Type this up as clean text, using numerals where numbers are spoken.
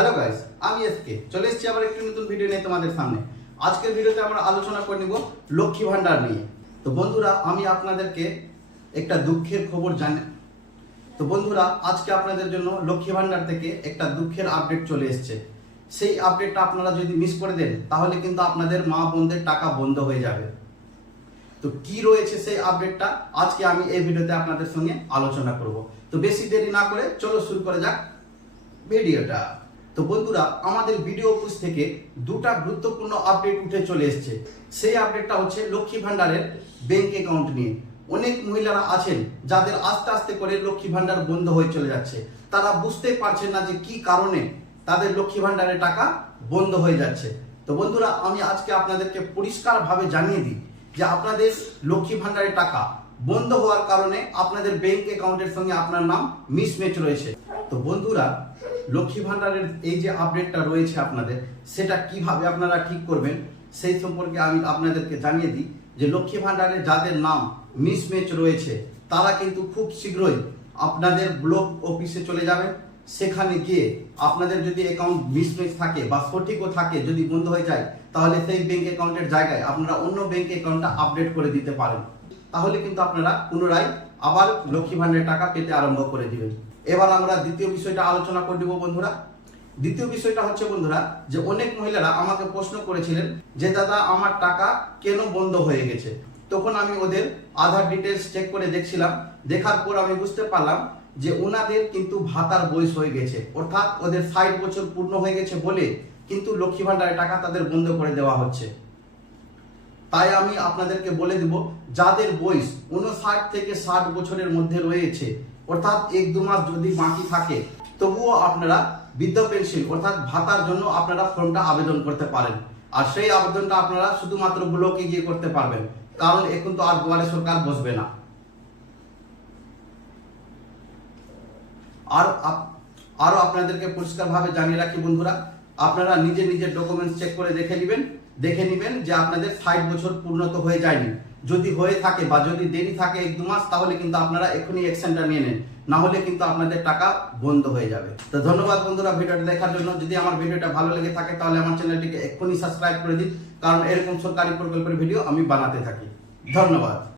Hello guys, আমি SK চলে এসেছি আবার একটি নতুন ভিডিও নিয়ে তোমাদের সামনে। আজকের ভিডিওতে আমরা আলোচনা করে নিব লক্ষ্মী ভান্ডার নিয়ে। তো বন্ধুরা, আমি আপনাদেরকে একটা দুঃখের খবর জানি। তো বন্ধুরা, আজকে আপনাদের জন্য লক্ষ্মী ভান্ডার থেকে একটা দুঃখের আপডেট চলে এসেছে। সেই আপডেটটা আপনারা যদি মিস করে দেন তাহলে কিন্তু আপনাদের মা বোনদের টাকা বন্ধ হয়ে যাবে। তো কি রয়েছে সেই আপডেটটা আজকে আমি এই ভিডিওতে আপনাদের সঙ্গে আলোচনা করব। তো বেশি দেরি না করে চলো শুরু করা যাক ভিডিওটা। তো বন্ধুরা, আমাদের ভিডিও অফিস থেকে দুটা গুরুত্বপূর্ণ আপডেট উঠে চলে এসেছে। সেই আপডেটটা হচ্ছে লক্ষ্মী ভান্ডারের ব্যাংক অ্যাকাউন্ট নিয়ে। অনেক মহিলারা আছেন যাদের আস্তে আস্তে করে লক্ষ্মী ভান্ডার বন্ধ হয়ে চলে যাচ্ছে। তারা বুঝতেই পারছেন না যে কি কারণে তাদের লক্ষ্মী ভান্ডারের টাকা বন্ধ হয়ে যাচ্ছে। তো বন্ধুরা, আমি আজকে আপনাদেরকে পরিষ্কারভাবে জানিয়ে দিই যে আপনাদের লক্ষ্মী ভান্ডারের টাকা বন্ধ হওয়ার কারণে আপনাদের ব্যাংক অ্যাকাউন্টের সঙ্গে আপনার নাম মিসম্যাচ রয়েছে। তো বন্ধুরা, লক্ষ্মী ভান্ডারের এই যে আপডেটটা রয়েছে আপনাদের, সেটা কিভাবে আপনারা ঠিক করবেন সেই সম্পর্কে আমি আপনাদেরকে জানিয়ে দিই যে লক্ষ্মী ভান্ডারে যাদের নাম মিসম্যাচ রয়েছে তারা কিন্তু খুব শীঘ্রই আপনাদের ব্লক অফিসে চলে যাবেন। সেখানে গিয়ে আপনাদের যদি অ্যাকাউন্ট মিসম্যাচ থাকে বা সঠিকও থাকে, যদি বন্ধ হয়ে যায় তাহলে সেই ব্যাংক অ্যাকাউন্টের জায়গায় আপনারা অন্য ব্যাংক অ্যাকাউন্টটা আপডেট করে দিতে পারেন। তাহলে কিন্তু আপনারা পুনরায় আবার লক্ষ্মী ভান্ডারের টাকা পেতে আরম্ভ করে দিবেন। এবার আমরা দ্বিতীয় বিষয়টা আলোচনা করে দিব বন্ধুরা। দ্বিতীয় বিষয়টা হচ্ছে বন্ধুরা, যে অনেক মহিলারা আমাকে প্রশ্ন করেছিলেন যে দাদা আমার টাকা কেন বন্ধ হয়ে গেছে। তখন আমি ওদের আধার ডিটেলস চেক করে দেখছিলাম। দেখার পর আমি বুঝতে পারলাম যে ওনাদের কিন্তু ভাতার বয়স হয়ে গেছে, অর্থাৎ ওদের 60 বছর পূর্ণ হয়ে গেছে বলে কিন্তু লক্ষ্মী ভান্ডারের টাকা তাদের বন্ধ করে দেওয়া হচ্ছে। তাই আমি আপনাদেরকে বলে দেব, যাদের বয়স 59 থেকে 60 বছরের মধ্যে রয়েছে, অর্থাৎ 1-2 মাস যদি বাকি থাকে, তবুও আপনারা বৃদ্ধ পেনশন অর্থাৎ ভাতার জন্য আপনারা ফর্মটা আবেদন করতে পারেন। আর সেই আবেদনটা আপনারা শুধুমাত্র ব্লকে গিয়ে করতে পারবেন, কারণ এখন তো আর দুয়ারে সরকার বসবে না। আরো আপনাদেরকে পরিষ্কারভাবে জানিয়ে রাখি বন্ধুরা, আপনারা নিজের ডকুমেন্টস চেক করে দেখে নেবেন যে আপনাদের 60 বছর পূর্ণ হয়ে যায়নি। যদি হয়ে থাকে বা যদি দেরি থাকে 1-2 মাস, তাহলে কিন্তু আপনারা এখনই অ্যাকশনটা নিয়ে নেন, না হলে কিন্তু আপনাদের টাকা বন্ধ হয়ে যাবে। তো ধন্যবাদ বন্ধুরা ভিডিওটা দেখার জন্য। যদি আমার ভিডিওটা ভালো লেগে থাকে তাহলে আমার চ্যানেলটিকে এক্ষুনি সাবস্ক্রাইব করে দিন, কারণ এরকম সরকারি প্রকল্পের ভিডিও আমি বানাতে থাকি। ধন্যবাদ।